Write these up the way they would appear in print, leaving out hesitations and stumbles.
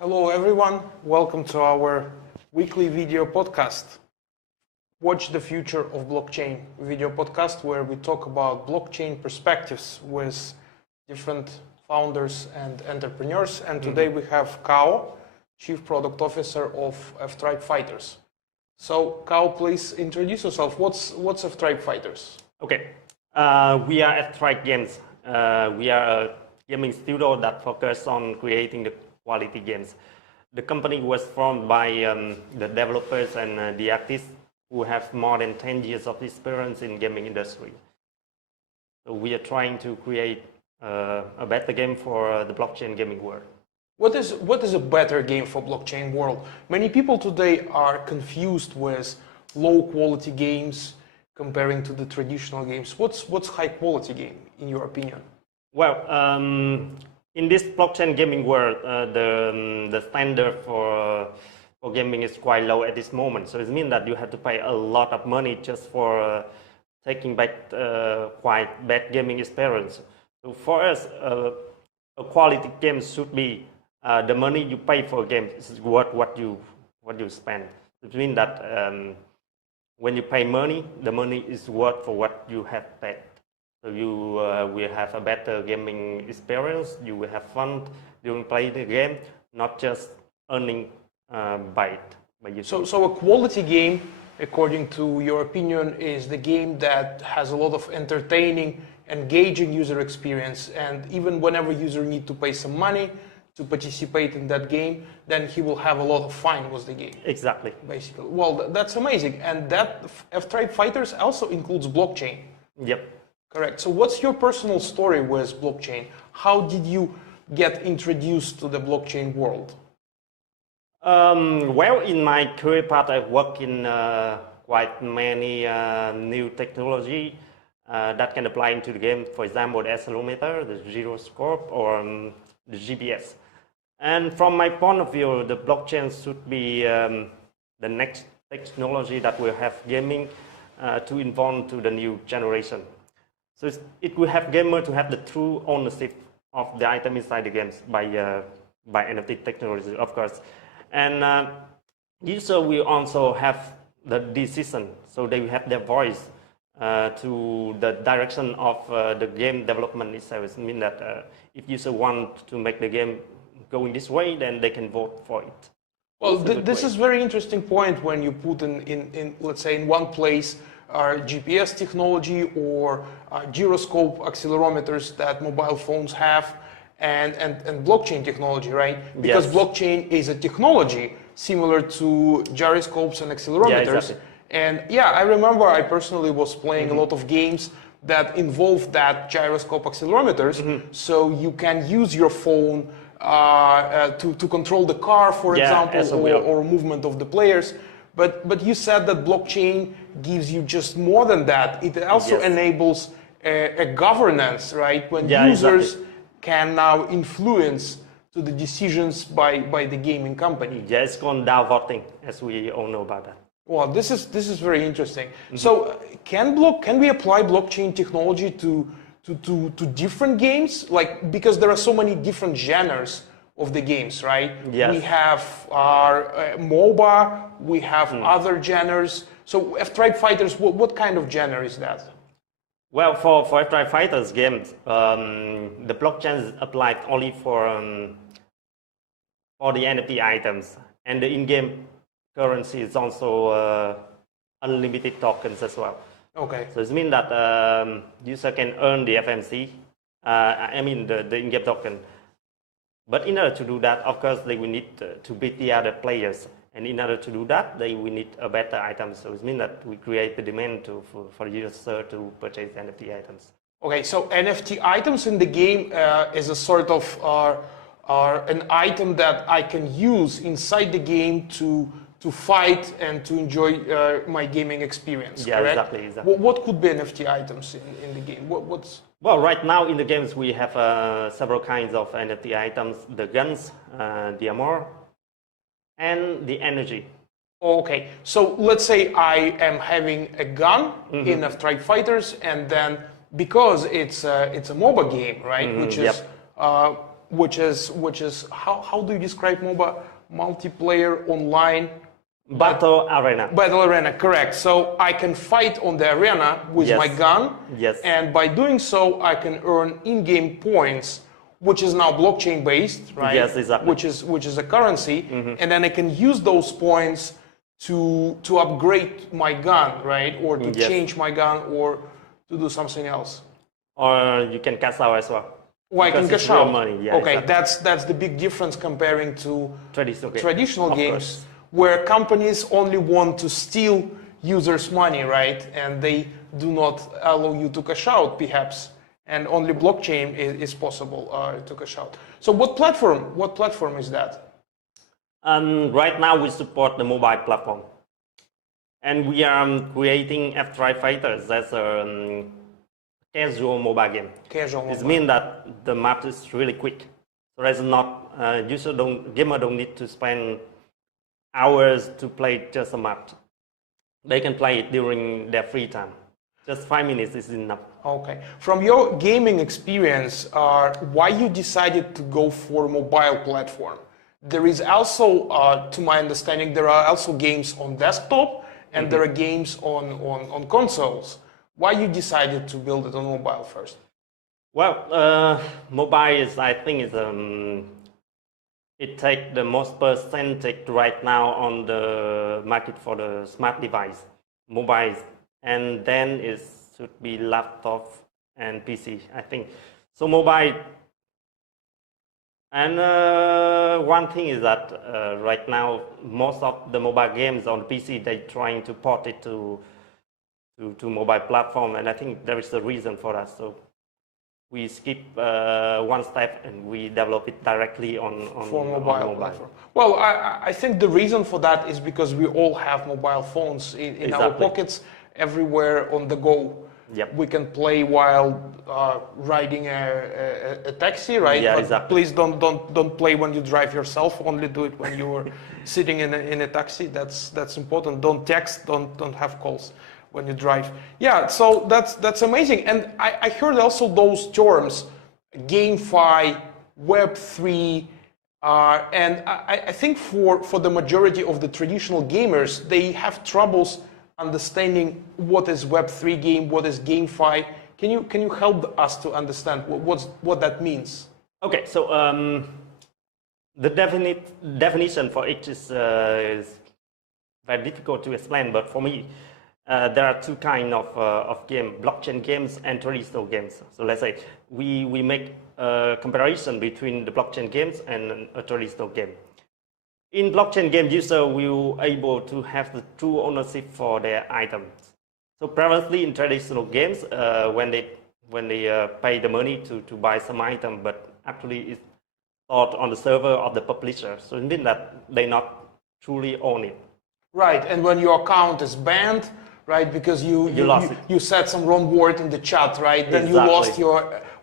Hello everyone, welcome to our weekly video podcast. Watch the Future of Blockchain video podcast where we talk about blockchain perspectives with different founders and entrepreneurs. And today we have Cao, Chief Product Officer of Ftribe Fighters. So Cao, please introduce yourself. What's Ftribe Fighters? Okay, we are at Ftribe Games. We are a gaming studio that focuses on creating the quality games. The company was formed by the developers and the artists who have more than 10 years of experience in gaming industry. So we are trying to create a better game for the blockchain gaming world. What is a better game for blockchain world? Many people today are confused with low quality games comparing to the traditional games. What's high quality game in your opinion? Well, in this blockchain gaming world, the standard for gaming is quite low at this moment. So it means that you have to pay a lot of money just for taking back quite bad gaming experience. So for us, a quality game should be the money you pay for a game is worth what you spend. It means that when you pay money, the money is worth for what you have paid. So you will have a better gaming experience. You will have fun during playing the game, not just earning by it. So a quality game, according to your opinion, is the game that has a lot of entertaining, engaging user experience, and even whenever user need to pay some money to participate in that game, then he will have a lot of fun with the game. Exactly. Basically. Well, that's amazing. And that Ftribe Fighters also includes blockchain. Yep. Correct. So what's your personal story with blockchain? How did you get introduced to the blockchain world? Well, in my career path, I've worked in quite many new technology that can apply into the game. For example, the accelerometer, the gyroscope, or the GPS. And from my point of view, the blockchain should be the next technology that will have gaming to evolve to the new generation. So it will have gamer to have the true ownership of the item inside the games by NFT technology, of course. And user will also have the decision, so they will have their voice to the direction of the game development itself. It means that if user want to make the game going this way, then they can vote for it. Well, this is very interesting point when you put in let's say in one place GPS technology or gyroscope accelerometers that mobile phones have and blockchain technology, right? Because yes. Blockchain is a technology similar to gyroscopes and accelerometers. Yeah, exactly. And yeah, I remember I personally was playing a lot of games that involved that gyroscope accelerometers. So you can use your phone to control the car, for example, or movement of the players. But you said that blockchain gives you just more than that. It also enables a governance, right? When users can now influence to the decisions by the gaming company. Yeah, it's called DAO voting, as we all know about that. Well, this is very interesting. So can we apply blockchain technology to different games? Like, because there are so many different genres of the games, right? Yes. We have our MOBA, we have other genres. So Ftribe Fighters, what kind of genre is that? Well, for Ftribe Fighters games, the blockchain is applied only for the NFT items, and the in-game currency is also unlimited tokens as well. Okay. So it means that user can earn the FMC, the in-game token. But in order to do that, of course, they will need to beat the other players. And in order to do that, they will need a better item. So it means that we create the demand for user to purchase NFT items. Okay, so NFT items in the game is a sort of an item that I can use inside the game to fight and to enjoy my gaming experience. Yeah, correct? Exactly. What could be NFT items in the game? Well, right now in the games we have several kinds of NFT items: the guns, the armor, and the energy. Okay, so let's say I am having a gun in Ftribe Fighters, and then because it's a MOBA game, right, which is which is how do you describe MOBA? Multiplayer online Battle arena. battle arena, correct. So I can fight on the arena with Yes. my gun, Yes. and by doing so, I can earn in-game points, which is now blockchain based, right? Yes, exactly. Which is a currency, and then I can use those points to upgrade my gun, right, or to Yes. change my gun, or to do something else. Or you can cash out as well. Well, I can Because it's cash real out. money. Yeah, okay, exactly. that's the big difference comparing to Traditional games, course. where companies only want to steal users' money, right? And they do not allow you to cash out, perhaps. And only blockchain is possible to cash out. So what platform is that? Right now we support the mobile platform. And we are creating Ftribe Fighters. That's a casual mobile game. Casual It mobile. means that the map is really quick. So there's not gamer don't need to spend hours to play just a map. They can play it during their free time. Just 5 minutes is enough. Okay. From your gaming experience, why you decided to go for a mobile platform? There is also, to my understanding, there are also games on desktop and there are games on consoles. Why you decided to build it on mobile first? Well, mobile is, I think, it takes the most percentage right now on the market for the smart device, mobiles, and then it should be laptop and PC, I think. So mobile, and one thing is that right now most of the mobile games on PC, they're trying to port it to mobile platform, and I think there is a reason for that. So we skip one step and we develop it directly on mobile platform. Well, I think the reason for that is because we all have mobile phones in our pockets, everywhere on the go. Yep. We can play while riding a taxi, right? Yeah, but exactly. please don't play when you drive yourself. Only do it when you're sitting in a taxi. That's important. Don't text. Don't have calls when you drive. Yeah, so that's amazing. And I heard also those terms, GameFi, Web3, and I think for the majority of the traditional gamers, they have troubles understanding what is Web3 game, what is GameFi. Can you help us to understand what that means? Okay, so the definition for each is very difficult to explain, but for me, there are two kinds of game: blockchain games and traditional games. So let's say we make a comparison between the blockchain games and a traditional game. In blockchain game, user will able to have the true ownership for their items. So previously in traditional games, when they pay the money to buy some item, but actually it's stored on the server of the publisher. So it means that they not truly own it. Right, and when your account is banned, right, because you lost it. You said some wrong word in the chat, right? Then you lost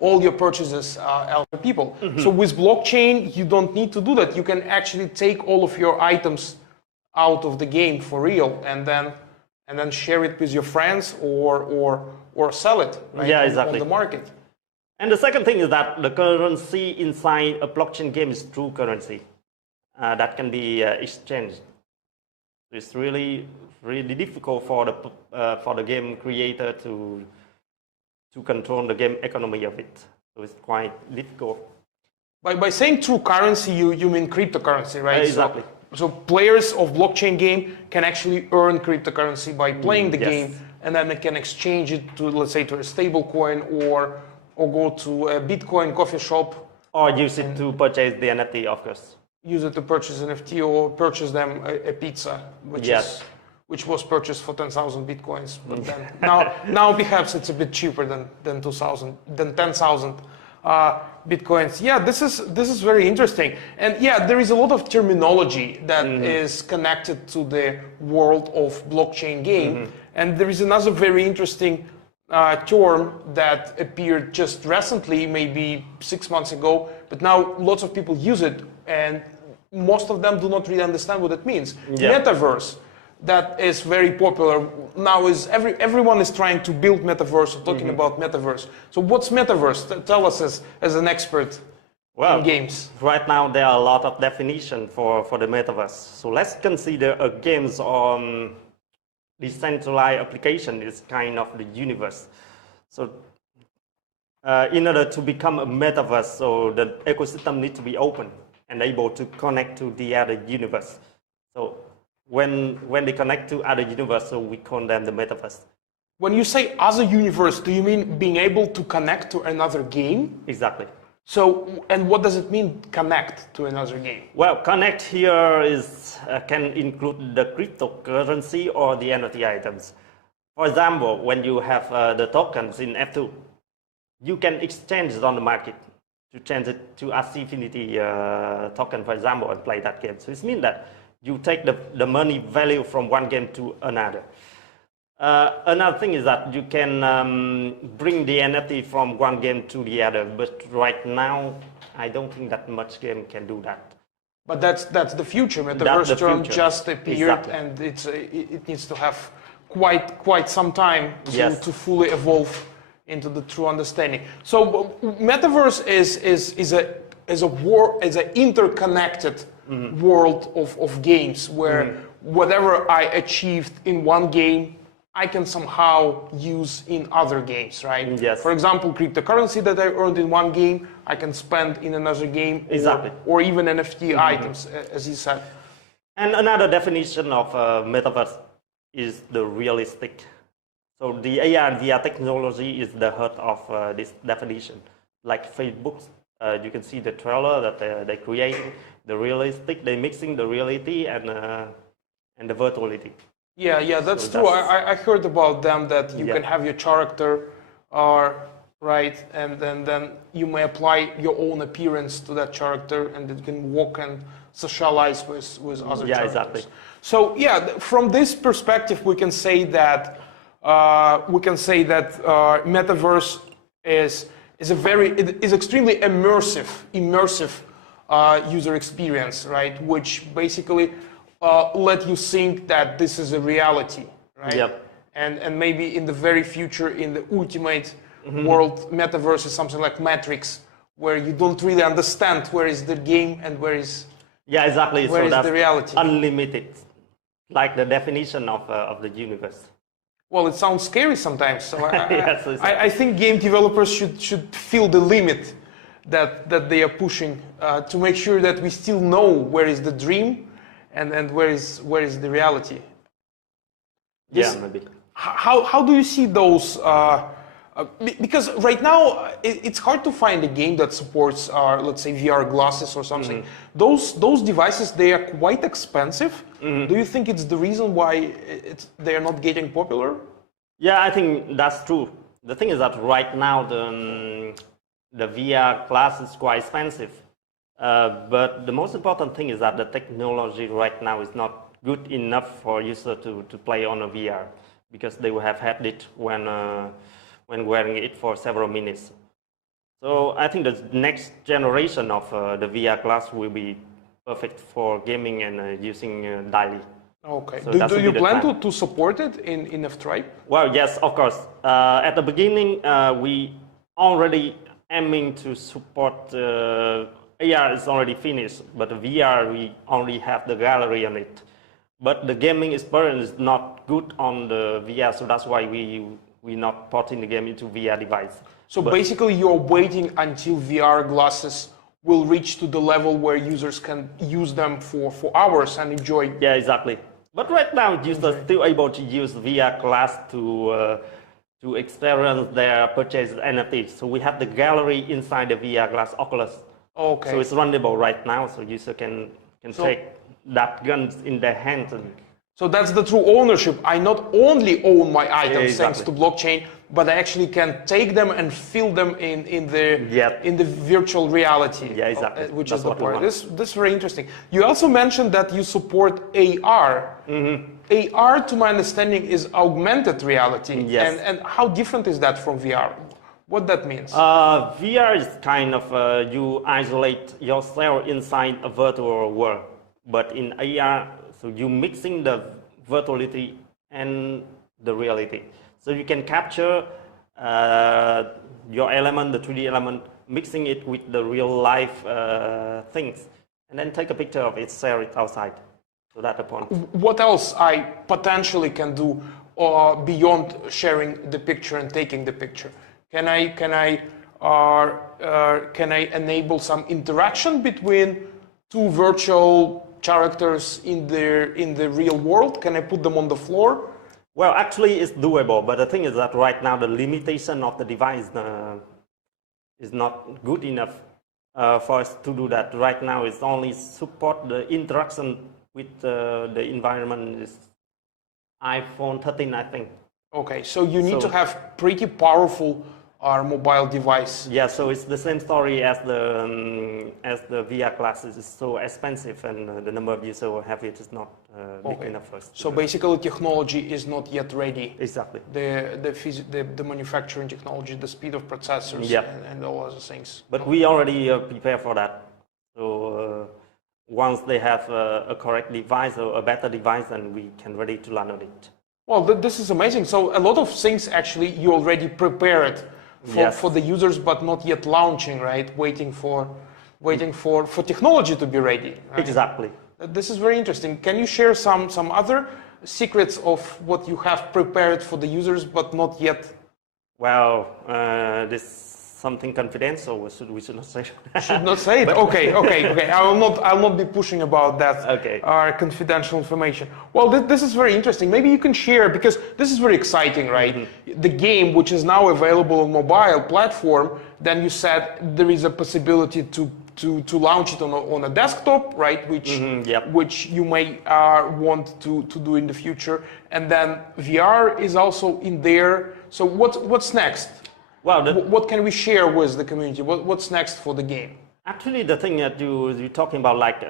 all your purchases elsewhere people. So with blockchain, you don't need to do that. You can actually take all of your items out of the game for real, and then share it with your friends or sell it, right? Yeah, exactly. On the market. And the second thing is that the currency inside a blockchain game is true currency that can be exchanged. It's really difficult for the game creator to control the game economy of it. So it's quite difficult. By saying true currency, you mean cryptocurrency, right? Exactly. So players of blockchain game can actually earn cryptocurrency by playing the game, and then they can exchange it to, let's say, to a stable coin or go to a Bitcoin coffee shop. Or use it to purchase the NFT, of course. Use it to purchase an NFT or purchase them a pizza, which was purchased for 10,000 bitcoins. But then now perhaps it's a bit cheaper than 10,000 bitcoins. Yeah, this is very interesting. And yeah, there is a lot of terminology that is connected to the world of blockchain game. And there is another very interesting term that appeared just recently, maybe 6 months ago, but now lots of people use it, and most of them do not really understand what it means. Metaverse, that is very popular now. Everyone is trying to build metaverse or talking about metaverse. So what's metaverse? Tell us as an expert Well, in games? right now there are a lot of definition for the metaverse. So let's consider a games on decentralized application is kind of the universe. So in order to become a metaverse, so the ecosystem needs to be open and able to connect to the other universe. So when they connect to other universe, so we call them the metaverse. When you say other universe, do you mean being able to connect to another game? Exactly. So, and what does it mean, connect to another game? Well, connect here is can include the cryptocurrency or the NFT items. For example, when you have the tokens in F2, you can exchange it on the market to change it to Affinity token, for example, and play that game. So it means that you take the money value from one game to another. Another thing is that you can bring the NFT from one game to the other, but right now I don't think that much game can do that. But that's the future. Metaverse term just appeared, exactly. and it needs to have quite some time to fully evolve into the true understanding. So metaverse is an interconnected world of games where whatever I achieved in one game, I can somehow use in other games, right? Yes. For example, cryptocurrency that I earned in one game, I can spend in another game, exactly. or even NFT items, as you said. And another definition of metaverse is the realistic. So the AR and VR technology is the heart of this definition. Like Facebook, you can see the trailer that they create, the realistic, they're mixing the reality and the virtuality. Yeah, that's so true. I heard about them that you can have your character, right, and then you may apply your own appearance to that character, and it can walk and socialize with other characters. Exactly. So from this perspective, we can say that metaverse is extremely immersive user experience, right? Which basically let you think that this is a reality, right? Yep. And maybe in the very future, in the ultimate world, metaverse is something like Matrix, where you don't really understand where is the game and where is exactly. Where is the reality? Unlimited, like the definition of the universe. Well, it sounds scary sometimes. So Yes, I think game developers should feel the limit that they are pushing to make sure that we still know where is the dream and where is the reality. Maybe. How do you see those? Because right now it's hard to find a game that supports, let's say, VR glasses or something. Those devices, they are quite expensive. Do you think it's the reason why they are not getting popular? Yeah, I think that's true. The thing is that right now the VR glass is quite expensive. But the most important thing is that the technology right now is not good enough for users to play on a VR, because they will have had it when wearing it for several minutes. So I think the next generation of the VR glass will be perfect for gaming and using daily. Okay. So do you plan to support it in Ftribe? Well, yes, of course. At the beginning, we already aiming to support AR is already finished, but the VR, we only have the gallery on it. But the gaming experience is not good on the VR, so that's why we're not porting the game into VR device. So basically you're waiting until VR glasses will reach to the level where users can use them for hours and enjoy. Yeah, exactly. But right now, users are still able to use VR glass to experience their purchase NFTs. So we have the gallery inside the VR glass Oculus. Okay. So it's runnable right now, so user can take that guns in their hands. So that's the true ownership. I not only own my items thanks to blockchain, but I actually can take them and feel them in the virtual reality. Yeah, exactly. Which that's is the part. This is very interesting. You also mentioned that you support AR. AR, to my understanding, is augmented reality. Yes. And how different is that from VR? What that means? VR is kind of you isolate yourself inside a virtual world, but in AR, so you mixing the virtuality and the reality. So you can capture your element, the 3D element, mixing it with the real life things, and then take a picture of it, share it outside. So that's the point. What else I potentially can do beyond sharing the picture and taking the picture? Can I enable some interaction between two virtual characters in the real world? Can I put them on the floor? Well, actually, it's doable, but the thing is that right now the limitation of the device is not good enough for us to do that. Right now, it's only support the interaction with the environment. Is iPhone 13, I think. Okay, so you need to have pretty powerful mobile device. Yeah, so it's the same story as the VR glasses. It's so expensive, and the number of users who have it is not big enough for us. So basically, technology is not yet ready. Exactly. The manufacturing technology, the speed of processors, and all other things. But we already prepare for that. So once they have a correct device or a better device, then we can ready to learn on it. Well, this is amazing. So a lot of things actually you already prepared for the users, but not yet launching, right? Waiting for technology to be ready. Right? Exactly. This is very interesting. Can you share some other secrets of what you have prepared for the users, but not yet? Well, this something confidential. We should not say. Should not say it. Okay. I'll not be pushing about that. Okay. Confidential information. Well, this is very interesting. Maybe you can share, because this is very exciting, right? Mm-hmm. The game, which is now available on mobile platform, then you said there is a possibility to launch it on a desktop, right? Which you may want to do in the future, and then VR is also in there. So what's next? Well, what can we share with the community? What's next for the game? Actually, the thing that you're talking about, like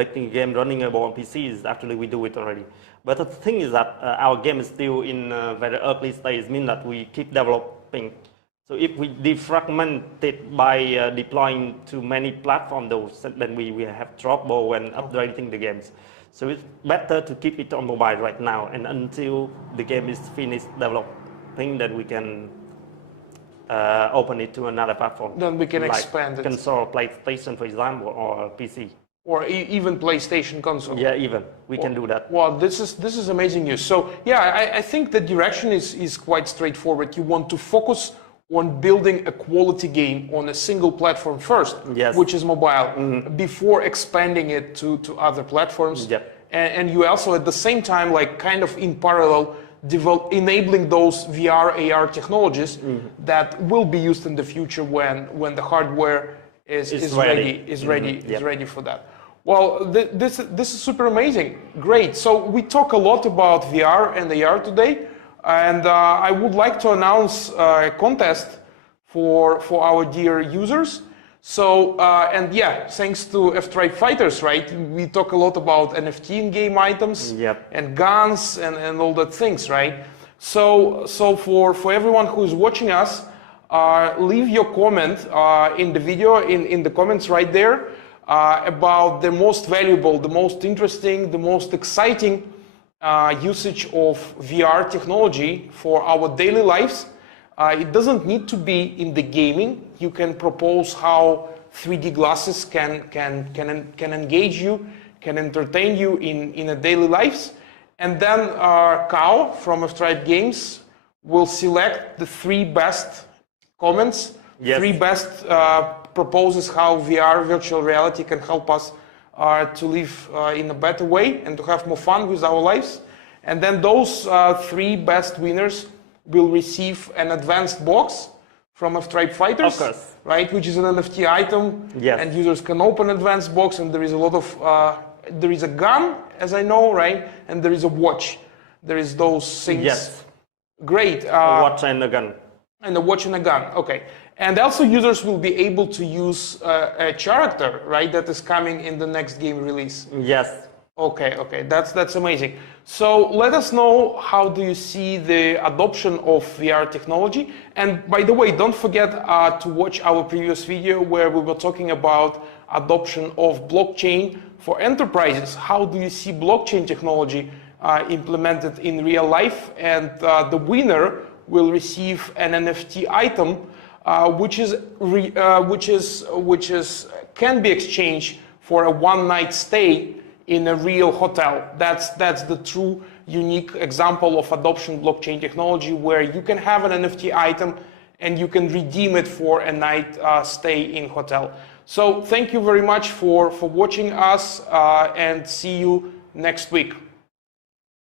making a game running on PCs, actually we do it already. But the thing is that our game is still in a very early stage, means that we keep developing. So if we defragment it by deploying to many platforms, then we have trouble when upgrading the games. So it's better to keep it on mobile right now, and until the game is finished developing, then we can open it to another platform. Then we can expand it. Console, PlayStation, for example, or PC. Or even PlayStation console. Yeah, even. We can do that. Well, this is amazing news. So yeah, I think the direction is quite straightforward. You want to focus on building a quality game on a single platform first, which is mobile, before expanding it to other platforms. Yeah. And you also at the same time, like kind of in parallel, enabling those VR, AR technologies that will be used in the future when the hardware is ready for that. Well, this is super amazing. Great. So we talk a lot about VR and AR today, and I would like to announce a contest for our dear users. So, and yeah, thanks to Ftribe Fighters, right? We talk a lot about NFT in-game items and guns and all that things, right? So for everyone who is watching us, leave your comment in the video, in the comments right there, about the most valuable, the most interesting, the most exciting usage of VR technology for our daily lives. It doesn't need to be in the gaming. You can propose how 3D glasses can engage you, can entertain you in a daily lives. And then Cao from Ftribe Games will select the 3 best comments, 3 best proposes how VR, virtual reality, can help us to live in a better way and to have more fun with our lives. And then those 3 best winners will receive an advanced box from Ftribe Fighters, of course, right? Which is an NFT item, and users can open advanced box, and there is a lot of, there is a gun, as I know, right? And there is a watch. There is those things. Yes. Great. A watch and a gun. And a watch and a gun, okay. And also users will be able to use a character, right? That is coming in the next game release. Yes. Okay, that's amazing. So let us know, how do you see the adoption of VR technology? And by the way, don't forget to watch our previous video where we were talking about adoption of blockchain for enterprises. How do you see blockchain technology implemented in real life? And the winner will receive an NFT item which can be exchanged for a one-night stay in a real hotel. That's the true unique example of adoption blockchain technology, where you can have an NFT item and you can redeem it for a night stay in hotel. So thank you very much for watching us, and see you next week.